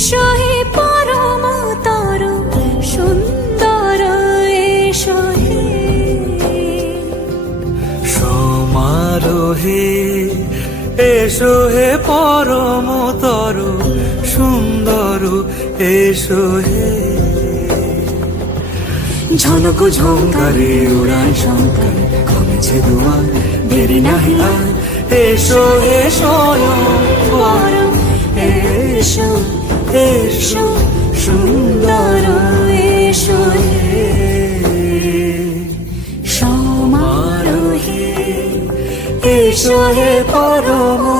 এসো হে পরমতর সুন্দর এসো হে সমারোহে এসো হে পরমতর সুন্দর এসো হে ঝনক ঝঙ্কারে উড়ায় শঙ্কর কমেছে দুয়ার দেরি নাহি আর এসো হে স্বয়ং পরম এসো এসো সুন্দর এসো হে সমারোহে এসো হে পরম